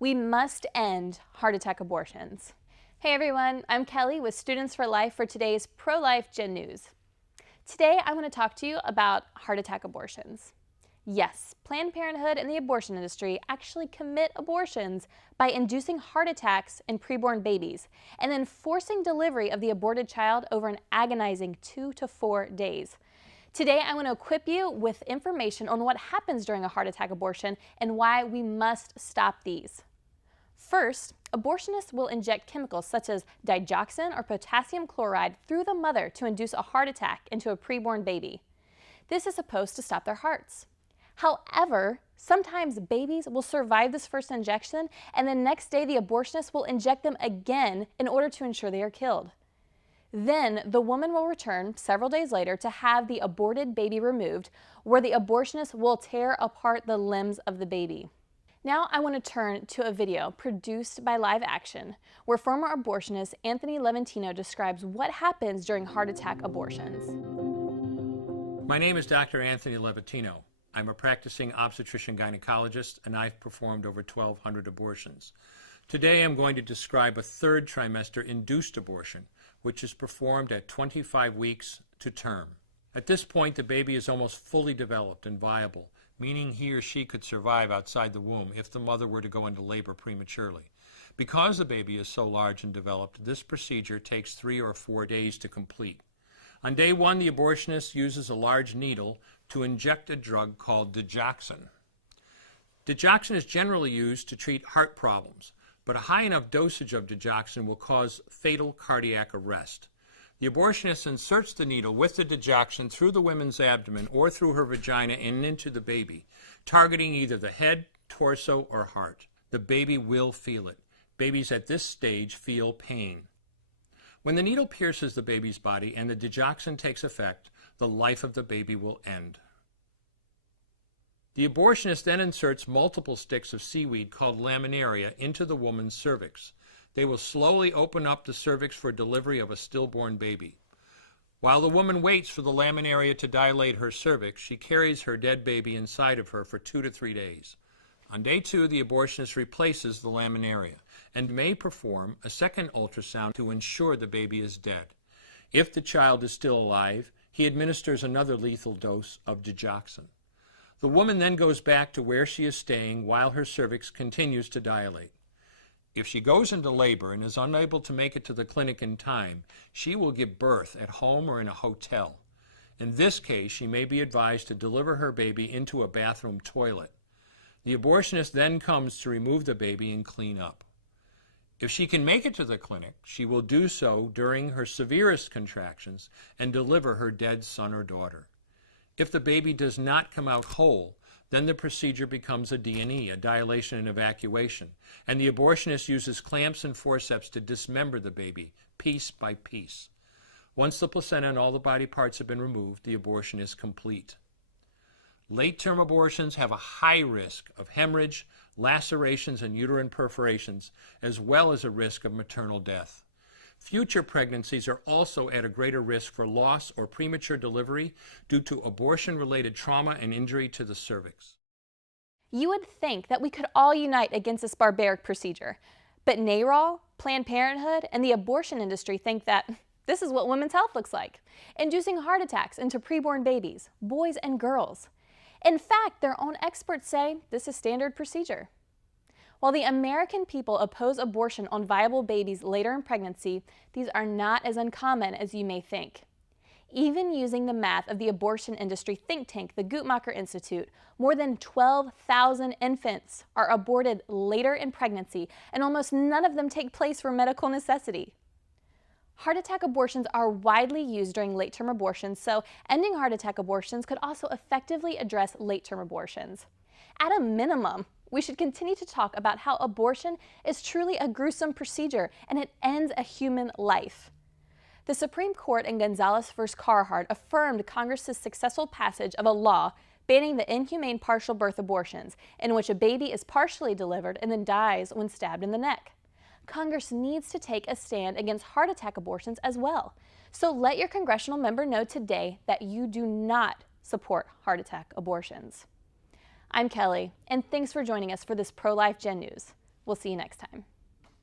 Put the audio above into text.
We must end heart attack abortions. Hey everyone, I'm Kelly with Students for Life for today's Pro-Life Gen News. Today I want to talk to you about heart attack abortions. Yes, Planned Parenthood and the abortion industry actually commit abortions by inducing heart attacks in preborn babies and then forcing delivery of the aborted child over an agonizing 2 to 4 days. Today I want to equip you with information on what happens during a heart attack abortion and why we must stop these. First, abortionists will inject chemicals such as digoxin or potassium chloride through the mother to induce a heart attack into a preborn baby. This is supposed to stop their hearts. However, sometimes babies will survive this first injection and the next day the abortionist will inject them again in order to ensure they are killed. Then the woman will return several days later to have the aborted baby removed, where the abortionist will tear apart the limbs of the baby. Now I want to turn to a video produced by Live Action, where former abortionist Anthony Levantino describes what happens during heart attack abortions. My name is Dr. Anthony Levantino. I'm a practicing obstetrician-gynecologist, and I've performed over 1,200 abortions. Today I'm going to describe a third trimester induced abortion, which is performed at 25 weeks to term. At this point, the baby is almost fully developed and viable, meaning he or she could survive outside the womb if the mother were to go into labor prematurely. Because the baby is so large and developed, this procedure takes 3 or 4 days to complete. On day 1, the abortionist uses a large needle to inject a drug called digoxin. Digoxin is generally used to treat heart problems, but a high enough dosage of digoxin will cause fatal cardiac arrest. The abortionist inserts the needle with the digoxin through the woman's abdomen or through her vagina and into the baby, targeting either the head, torso, or heart. The baby will feel it. Babies at this stage feel pain. When the needle pierces the baby's body and the digoxin takes effect, the life of the baby will end. The abortionist then inserts multiple sticks of seaweed called laminaria into the woman's cervix. They will slowly open up the cervix for delivery of a stillborn baby. While the woman waits for the laminaria to dilate her cervix, she carries her dead baby inside of her for 2 to 3 days. On day 2, the abortionist replaces the laminaria and may perform a second ultrasound to ensure the baby is dead. If the child is still alive, he administers another lethal dose of digoxin. The woman then goes back to where she is staying while her cervix continues to dilate. If she goes into labor and is unable to make it to the clinic in time, she will give birth at home or in a hotel. In this case, she may be advised to deliver her baby into a bathroom toilet. The abortionist then comes to remove the baby and clean up. If she can make it to the clinic, she will do so during her severest contractions and deliver her dead son or daughter. If the baby does not come out whole, then the procedure becomes a D&E, a dilation and evacuation, and the abortionist uses clamps and forceps to dismember the baby, piece by piece. Once the placenta and all the body parts have been removed, the abortion is complete. Late-term abortions have a high risk of hemorrhage, lacerations, and uterine perforations, as well as a risk of maternal death. Future pregnancies are also at a greater risk for loss or premature delivery due to abortion-related trauma and injury to the cervix. You would think that we could all unite against this barbaric procedure, but NARAL, Planned Parenthood, and the abortion industry think that this is what women's health looks like, inducing heart attacks into preborn babies, boys and girls. In fact, their own experts say this is standard procedure. While the American people oppose abortion on viable babies later in pregnancy, these are not as uncommon as you may think. Even using the math of the abortion industry think tank, the Guttmacher Institute, more than 12,000 infants are aborted later in pregnancy, and almost none of them take place for medical necessity. Heart attack abortions are widely used during late-term abortions, so ending heart attack abortions could also effectively address late-term abortions. At a minimum, we should continue to talk about how abortion is truly a gruesome procedure and it ends a human life. The Supreme Court in Gonzalez v. Carhart affirmed Congress's successful passage of a law banning the inhumane partial birth abortions, in which a baby is partially delivered and then dies when stabbed in the neck. Congress needs to take a stand against heart attack abortions as well. So let your congressional member know today that you do not support heart attack abortions. I'm Kelly, and thanks for joining us for this Pro-Life Gen News. We'll see you next time.